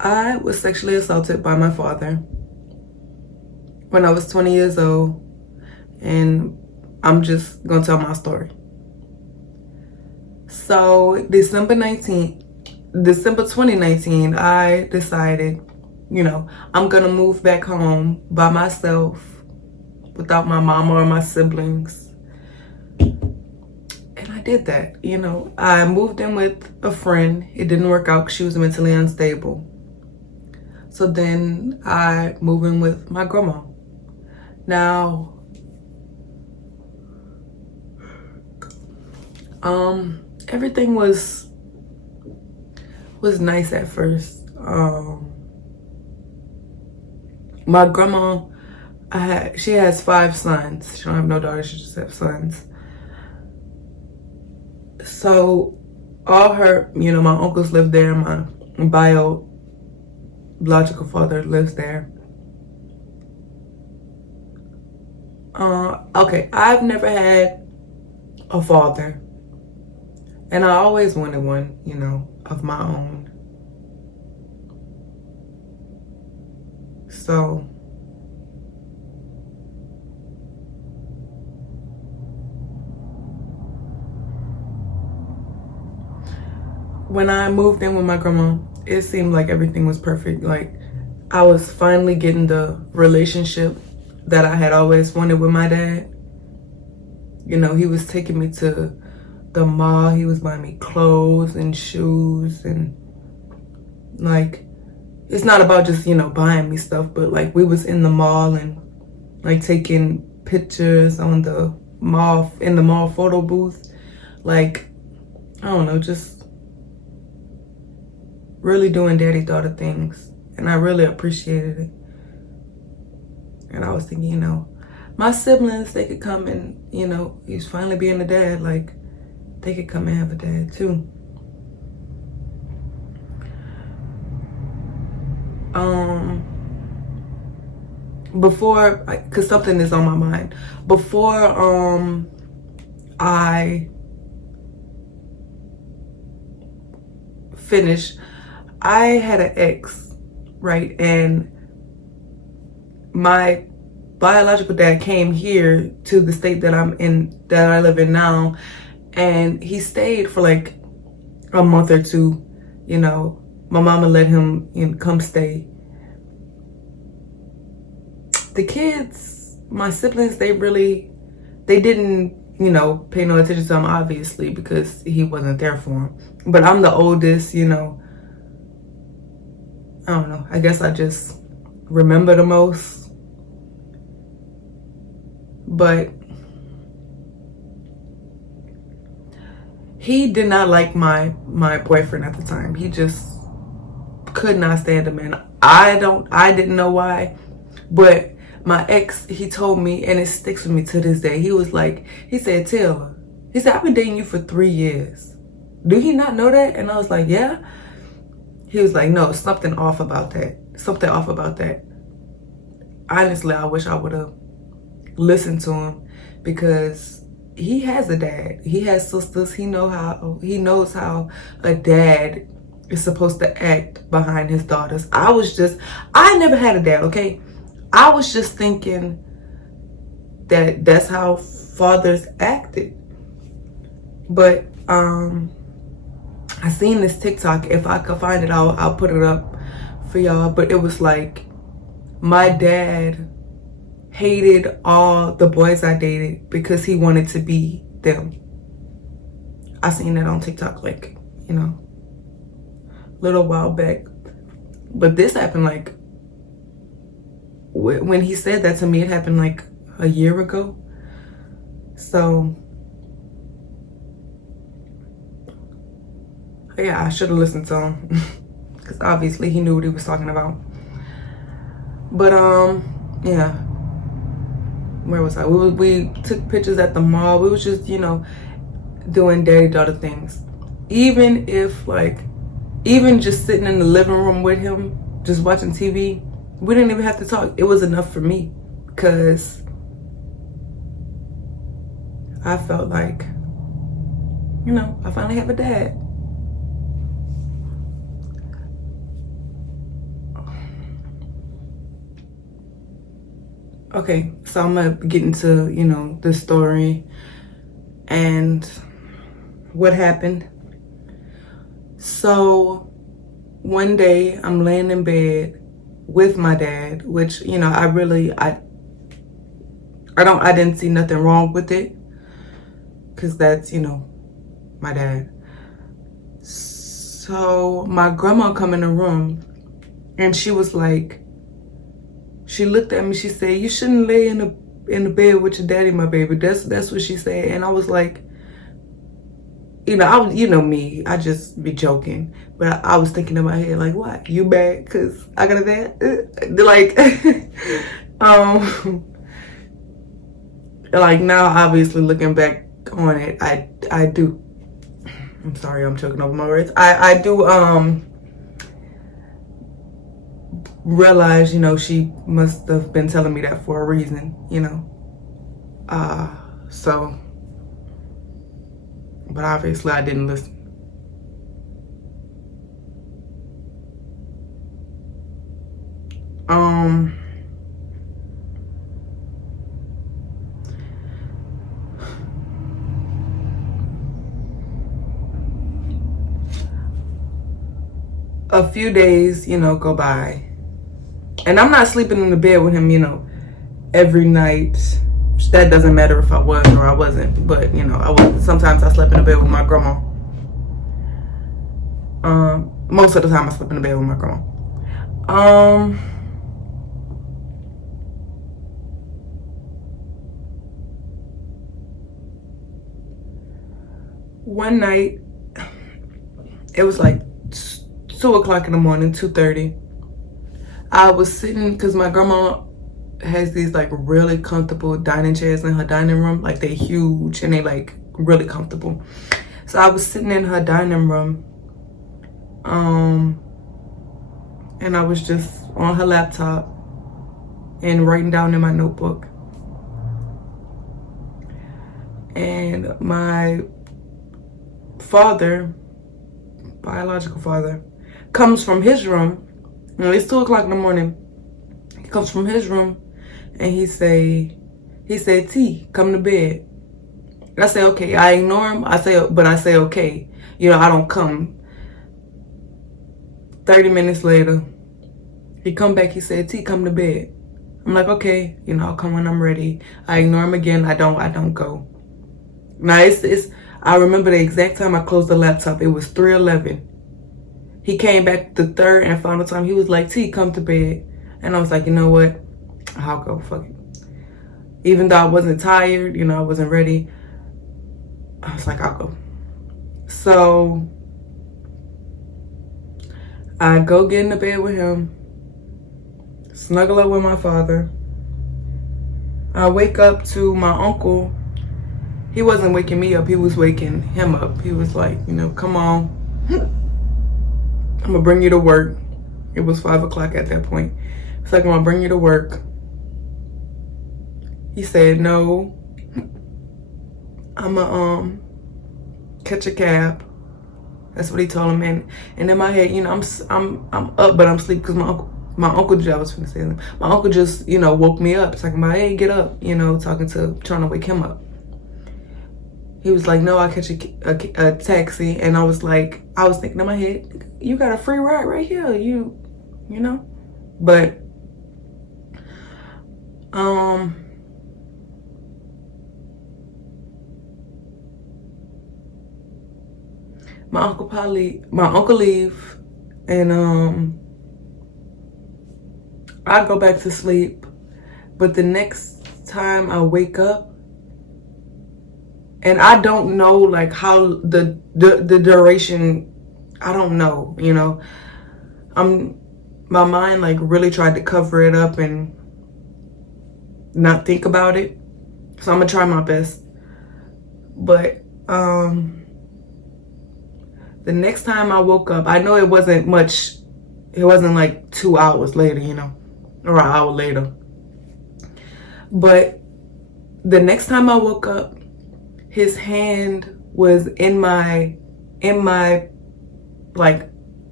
I was sexually assaulted by my father when I was 20 years old, and I'm just gonna tell my story. So December 2019, I decided, I'm gonna move back home by myself without my mama or my siblings. And I did that. I moved in with a friend. It didn't work out because she was mentally unstable. So then I moved in with my grandma. Now, everything was nice at first. My grandma, she has 5 sons. She don't have no daughters, she just has sons. So all her, my uncles live there, my biological father lives there. Okay, I've never had a father, and I always wanted one, of my own. So when I moved in with my grandma, it seemed like everything was perfect. Like, I was finally getting the relationship that I had always wanted with my dad. He was taking me to the mall. He was buying me clothes and shoes, and like, it's not about just, buying me stuff, but like, we was in the mall and like taking pictures on the mall, in the mall photo booth. Like, I don't know, just really doing daddy-daughter things. And I really appreciated it. And I was thinking, my siblings, they could come and, he's finally being a dad. Like, they could come and have a dad too. Cause something is on my mind. Before I finished, I had an ex, right? And my biological dad came here to the state that I live in now, and he stayed for like a month or two. My mama let him come stay. The kids, my siblings, they didn't, pay no attention to him, obviously, because he wasn't there for him. But I'm the oldest, I don't know. I guess I just remember the most. But he did not like my boyfriend at the time. He just could not stand him, and I didn't know why. But my ex, he told me, and it sticks with me to this day. He said, Taylor, he said, I've been dating you for 3 years. Do he not know that? And I was like, yeah. He was like, no, something off about that. Something off about that. Honestly, I wish I would have listened to him, because he has a dad. He has sisters. He knows how a dad is supposed to act behind his daughters. I never had a dad, okay? I was just thinking that that's how fathers acted. But I seen this TikTok. If I could find it, I'll put it up for y'all. But it was like, my dad hated all the boys I dated because he wanted to be them. I seen that on TikTok, like, little while back. But this happened like, when he said that to me, it happened like a year ago. So yeah, I should have listened to him, because obviously he knew what he was talking about. But yeah, where was I? We took pictures at the mall. We was just, doing daddy-daughter things. Even just sitting in the living room with him, just watching TV, we didn't even have to talk. It was enough for me, because I felt like, I finally have a dad. Okay, so I'm gonna get into, the story and what happened. So one day I'm laying in bed with my dad, which, I didn't see nothing wrong with it, because that's, my dad. So my grandma come in the room and she was like, she looked at me, she said, "You shouldn't lay in the bed with your daddy, my baby." That's what she said. And I was like, you know me, I just be joking. But I was thinking in my head, like, what? You bad? Because I got a dad? Like, like now, obviously, looking back on it, I do. I'm sorry, I'm choking over my words. I do, realize, she must have been telling me that for a reason, so, but obviously I didn't listen. A few days, go by, and I'm not sleeping in the bed with him, every night. That doesn't matter if I was or I wasn't, but I was. Sometimes I slept in the bed with my grandma. Most of the time I slept in the bed with my grandma. One night, it was like 2:00 in the morning, 2:30. I was sitting, because my grandma has these like really comfortable dining chairs in her dining room. Like, they huge and they like really comfortable. So I was sitting in her dining room, and I was just on her laptop and writing down in my notebook. And my father, biological father, comes from his room. It's 2:00 in the morning. He comes from his room and he said, "T, come to bed." I say, okay. I ignore him. I say okay. I don't come. 30 minutes later, he come back. He said, "T, come to bed." I'm like, okay, I'll come when I'm ready. I ignore him again. I don't go. Now I remember the exact time I closed the laptop. It was 3:11. He came back the third and final time. He was like, "T, come to bed." And I was like, you know what? I'll go. Fuck it. Even though I wasn't tired, I wasn't ready, I was like, I'll go. So I go get in the bed with him, snuggle up with my father. I wake up to my uncle. He wasn't waking me up. He was waking him up. He was like, "Come on. I'm going to bring you to work." It was 5:00 at that point. It's like, "I'm going to bring you to work." He said, "No, I'm going to catch a cab." That's what he told him. And in my head, I'm up, but I'm asleep, because my uncle just woke me up. It's like, "Hey, get up," trying to wake him up. He was like, "No, I'll catch a taxi." And I was thinking in my head, you got a free ride right here, you know? But, my uncle leave, and, I go back to sleep. But the next time I wake up, and I don't know, like, how the duration, I don't know, my mind, like, really tried to cover it up and not think about it. So I'm gonna try my best. But, the next time I woke up, I know it wasn't much, it wasn't like 2 hours later, or an hour later. But the next time I woke up, his hand was in my, like,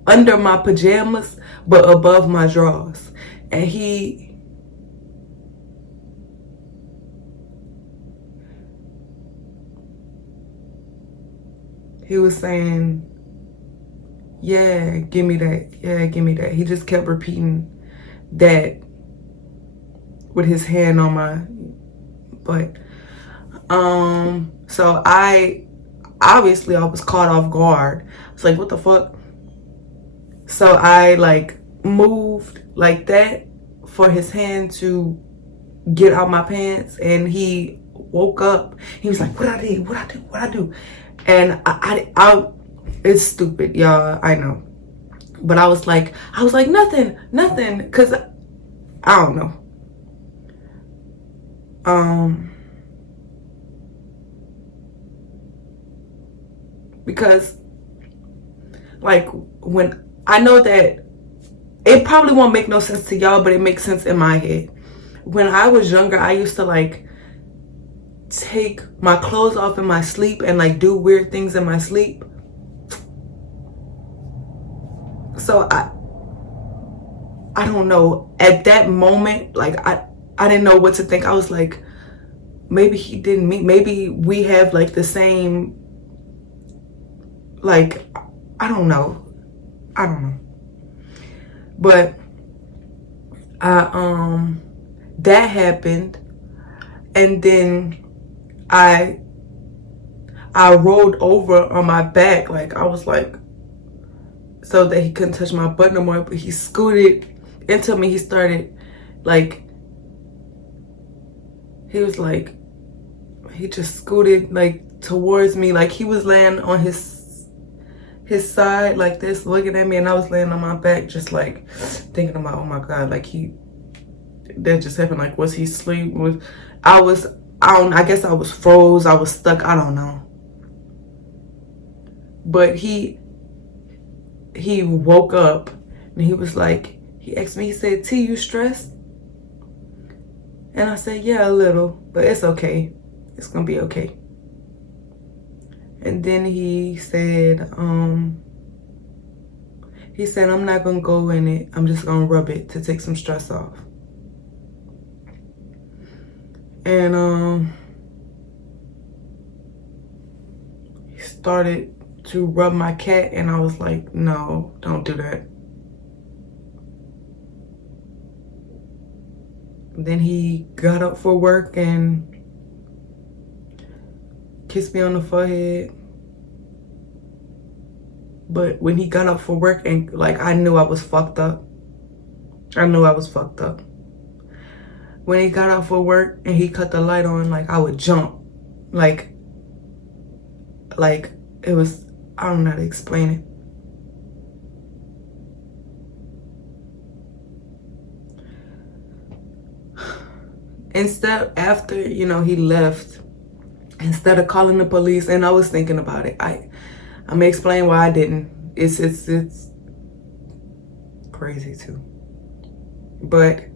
under my pajamas, but above my drawers. And he he was saying, yeah, give me that. Yeah, give me that. He just kept repeating that with his hand on my butt. So I was caught off guard. I was like, what the fuck? So I like moved like that for his hand to get out my pants, and he woke up. He was like, what I did, what I do, what I do. And I it's stupid, y'all, I know. But I was like, nothing, because I don't know. Because like, when I know that it probably won't make no sense to y'all, but it makes sense in my head. When I was younger, I used to like take my clothes off in my sleep and like do weird things in my sleep. So I don't know. At that moment, like I didn't know what to think. I was like, maybe he didn't mean, maybe we have like the same, like, I don't know. But that happened, and then I rolled over on my back, like I was like, so that he couldn't touch my butt no more. But he scooted into me. He started like, he was like, he just scooted like towards me, like he was laying on his side like this, looking at me, and I was laying on my back, just like thinking about, oh my god, like that just happened. Like, was he asleep? I guess I was froze, I was stuck, I don't know. But he woke up, and he was like, he asked me, he said, T, you stressed? And I said, yeah, a little, but it's okay, it's gonna be okay. And then he said, I'm not gonna go in it, I'm just gonna rub it to take some stress off. And he started to rub my cat, and I was like, no, don't do that. Then he got up for work and kissed me on the forehead. But when he got up for work, and like, I knew I was fucked up. When he got up for work and he cut the light on, like I would jump. Like it was, I don't know how to explain it. After, you know, he left, instead of calling the police, and I was thinking about it, I'm gonna explain why I didn't. It's crazy too. But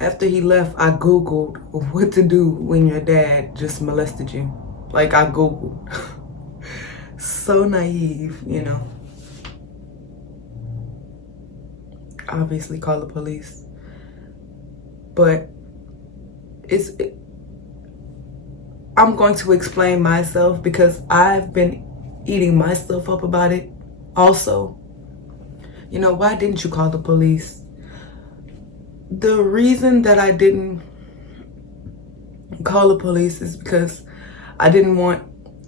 after he left, I Googled what to do when your dad just molested you. Like, I Googled. So naive, you know. Obviously call the police. But I'm going to explain myself, because I've been eating myself up about it also. You know, why didn't you call the police? The reason that I didn't call the police is because I didn't want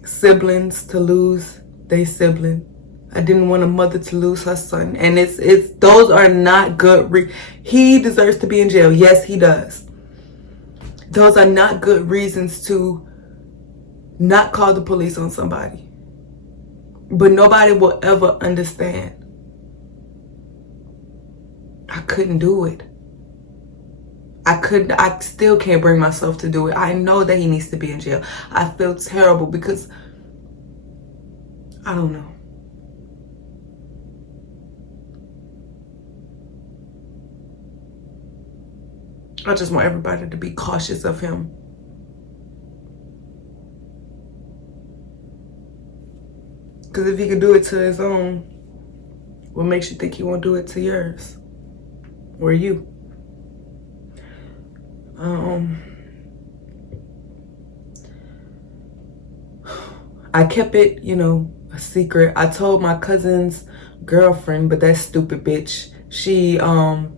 siblings to lose their sibling. I didn't want a mother to lose her son. And those are not good. He deserves to be in jail. Yes, he does. Those are not good reasons to not call the police on somebody. But nobody will ever understand. I couldn't do it. I still can't bring myself to do it. I know that he needs to be in jail. I feel terrible because, I don't know. I just want everybody to be cautious of him. Because if he could do it to his own, what makes you think he won't do it to yours? Or you? I kept it, you know, a secret. I told my cousin's girlfriend, but that stupid bitch, she apparently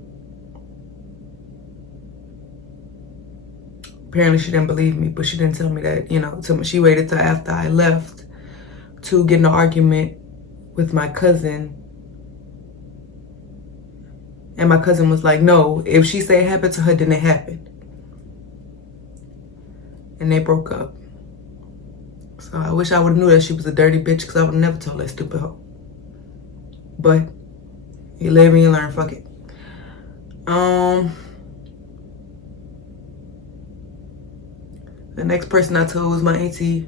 she didn't believe me, but she didn't tell me that, you know, she waited till after I left to get in an argument with my cousin. And my cousin was like, no, if she say it happened to her, then it happened. And they broke up. So I wish I would have knew that she was a dirty bitch, because I would have never told that stupid hoe. But you live and you learn, fuck it. The next person I told was my auntie.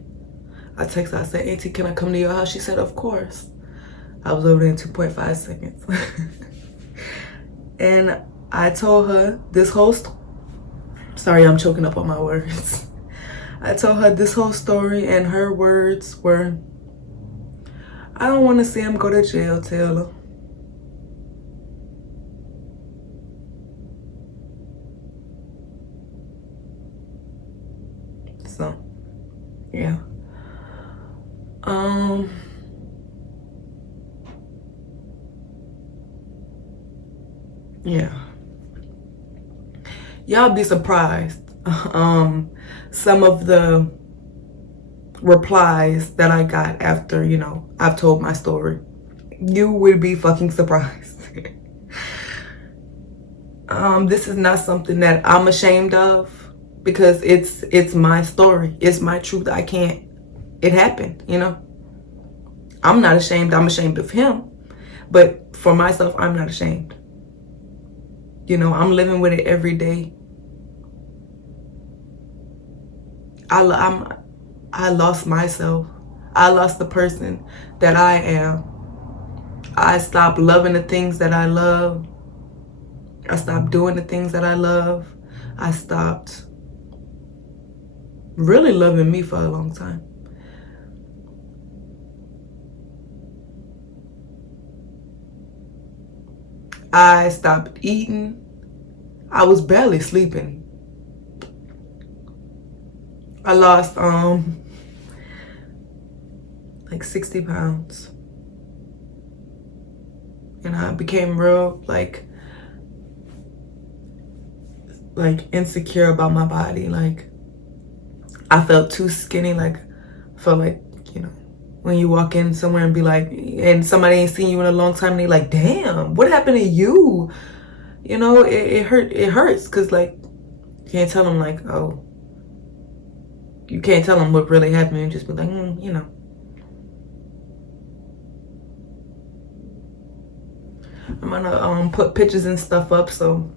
I texted her, I said, auntie, can I come to your house? She said, of course. I was over there in 2.5 seconds. And I told her this whole sorry, I'm choking up on my words. I told her this whole story, and her words were, I don't want to see him go to jail, Taylor. So, yeah. Yeah. Y'all be surprised. Some of the replies that I got after, you know, I've told my story. You would be fucking surprised. This is not something that I'm ashamed of, because it's my story. It's my truth. It happened, you know. I'm not ashamed. I'm ashamed of him. But for myself, I'm not ashamed. You know, I'm living with it every day. I lost myself. I lost the person that I am. I stopped loving the things that I love. I stopped doing the things that I love. I stopped really loving me for a long time. I stopped eating. I was barely sleeping. I lost like 60 pounds. And I became real like insecure about my body. Like, I felt too skinny. Like, I felt like, you know, when you walk in somewhere and be like, and somebody ain't seen you in a long time, and they like, damn, what happened to you? You know, it hurts, because like, you can't tell them like, oh, you can't tell them what really happened, and just be like, you know. I'm gonna put pictures and stuff up, so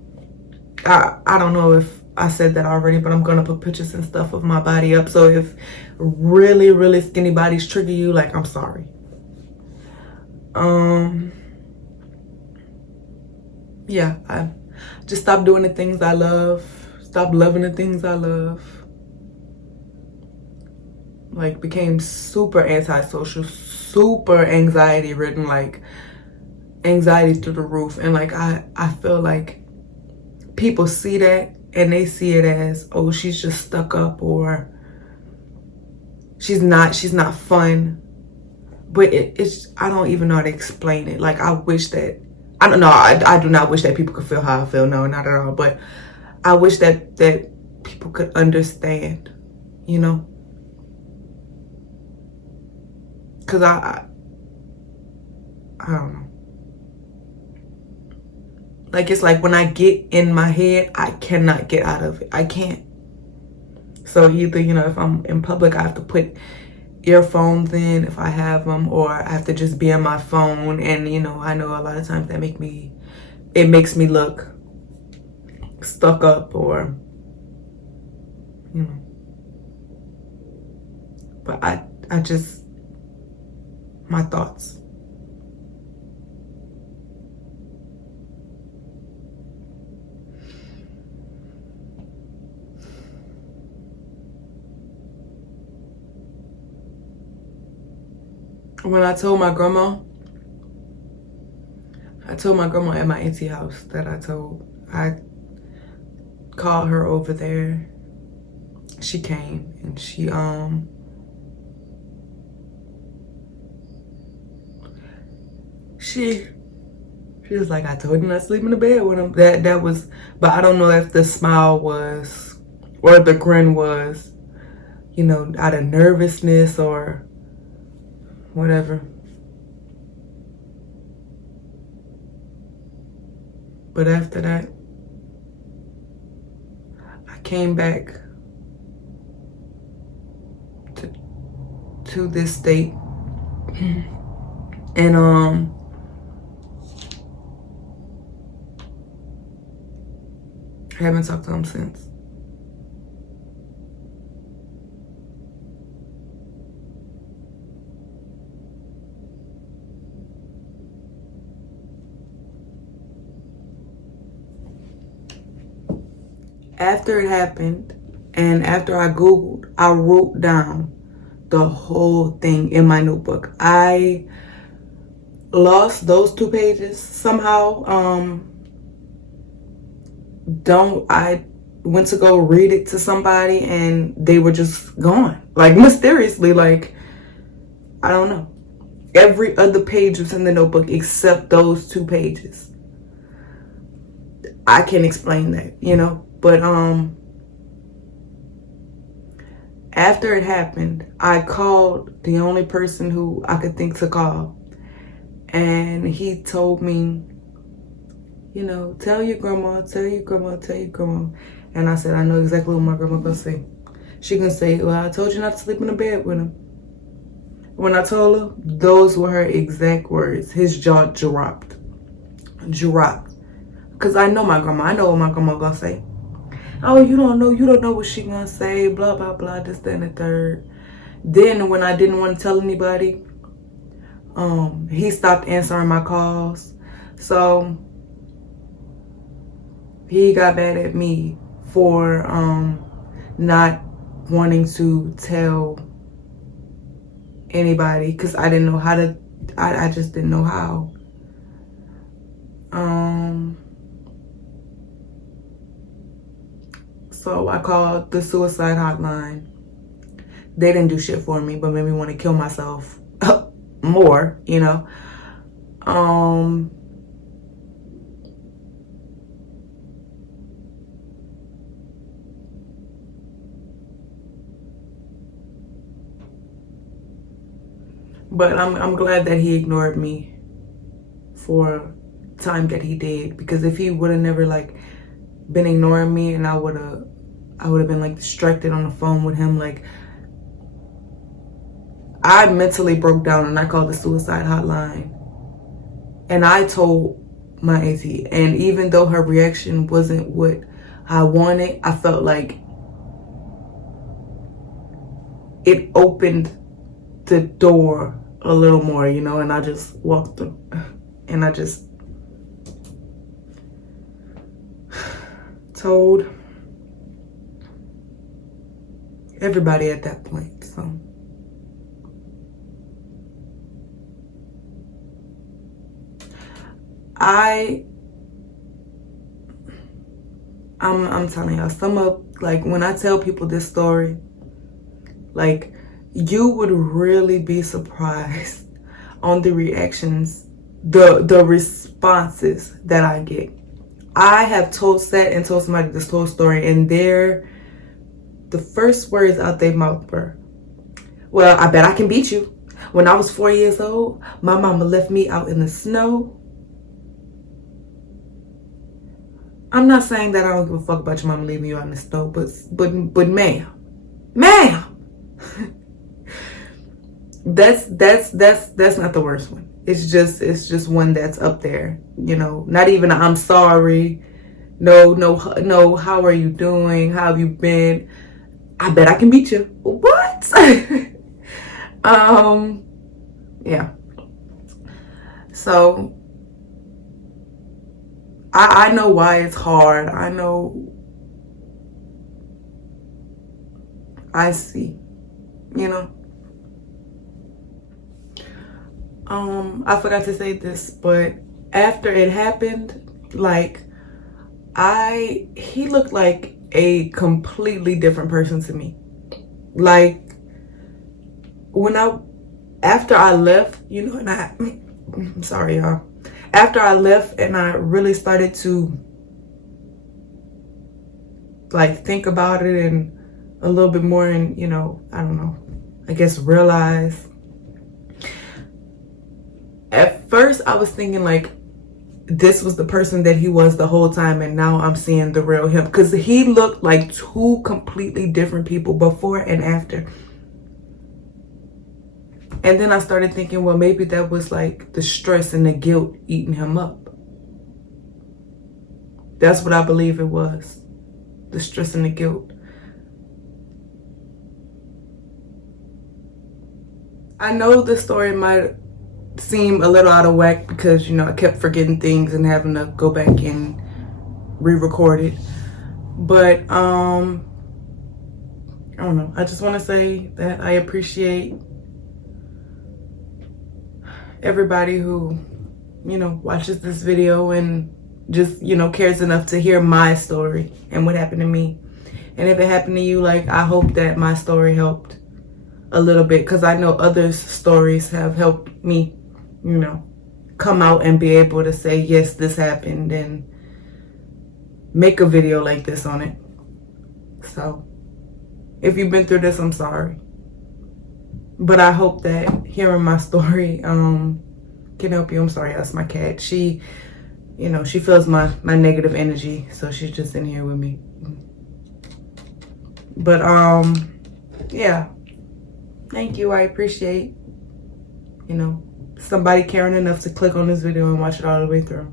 I don't know if I said that already, but I'm gonna put pictures and stuff of my body up. So if really, really skinny bodies trigger you, like, I'm sorry. Yeah, I just stopped doing the things I love. Stopped loving the things I love. Like, became super antisocial, super anxiety ridden, like anxiety through the roof. And like, I feel like people see that and they see it as, oh, she's just stuck up, or she's not fun. But it's, I don't even know how to explain it. Like, I wish that, I don't know, I do not wish that people could feel how I feel. No, not at all. But I wish that people could understand, you know? Because I don't know. Like, it's like when I get in my head, I cannot get out of it. I can't. So either, you know, if I'm in public, I have to put earphones in if I have them, or I have to just be on my phone. And, you know, I know a lot of times that it makes me look stuck up, or, you know. But I just, my thoughts. When I told my grandma at my auntie house that I called her over there. She came, and she She was like, I told you not to sleep in the bed with him. That was, but I don't know if the smile was, or the grin was, you know, out of nervousness or whatever. But after that, I came back to this state, and I haven't talked to him since. After it happened, and after I Googled, I wrote down the whole thing in my notebook. I lost those 2 pages somehow. I went to go read it to somebody and they were just gone. Like, mysteriously, like, I don't know. Every other page was in the notebook except those 2 pages. I can't explain that, you know. But after it happened, I called the only person who I could think to call. And he told me, you know, tell your grandma, tell your grandma, tell your grandma. And I said, I know exactly what my grandma gonna say. She can say, well, I told you not to sleep in the bed with him. When I told her, those were her exact words. His jaw dropped. Because I know my grandma. I know what my grandma gonna say. Oh, you don't know what she gonna say, blah, blah, blah, this, that, and the third. Then when I didn't want to tell anybody, he stopped answering my calls. So he got mad at me for not wanting to tell anybody because I didn't know how to, I just didn't know how. So I called the suicide hotline. They didn't do shit for me, but made me want to kill myself more, you know. But I'm glad that he ignored me for time that he did, because if he would have never like been ignoring me, and I would have been like distracted on the phone with him, like I mentally broke down and I called the suicide hotline and I told my auntie, and even though her reaction wasn't what I wanted, I felt like it opened the door a little more, you know, and I just walked through and I just told everybody at that point. So I'm telling y'all, some of, like, when I tell people this story, like, you would really be surprised on the reactions, the responses that I get. I have sat and told somebody this whole story, and the first words out their mouth were, well, I bet I can beat you. When I was 4 years old, my mama left me out in the snow. I'm not saying that I don't give a fuck about your mama leaving you out in the snow, but ma'am, that's not the worst one. It's just one that's up there, you know. Not even a, I'm sorry, no, how are you doing, how have you been, I bet I can beat you. What? Yeah. So I know why it's hard. I know, I see, you know. I forgot to say this, but after it happened, like, he looked like a completely different person to me. Like, after I left, you know, and I'm sorry, y'all. After I left and I really started to like think about it and a little bit more, and you know, I don't know, I guess realize. At first I was thinking like this was the person that he was the whole time, and now I'm seeing the real him, because he looked like two completely different people before and after. And then I started thinking, well, maybe that was like the stress and the guilt eating him up. That's what I believe it was. The stress and the guilt. I know the story might seem a little out of whack because, you know, I kept forgetting things and having to go back and re-record it. But I don't know. I just want to say that I appreciate everybody who, you know, watches this video and just, you know, cares enough to hear my story and what happened to me. And if it happened to you, like, I hope that my story helped a little bit, because I know others' stories have helped me, you know, come out and be able to say, yes, this happened, and make a video like this on it. So if you've been through this, I'm sorry. But I hope that hearing my story can help you. I'm sorry, that's my cat. She, you know, she feels my negative energy, so she's just in here with me. But yeah, thank you. I appreciate, you know, somebody caring enough to click on this video and watch it all the way through.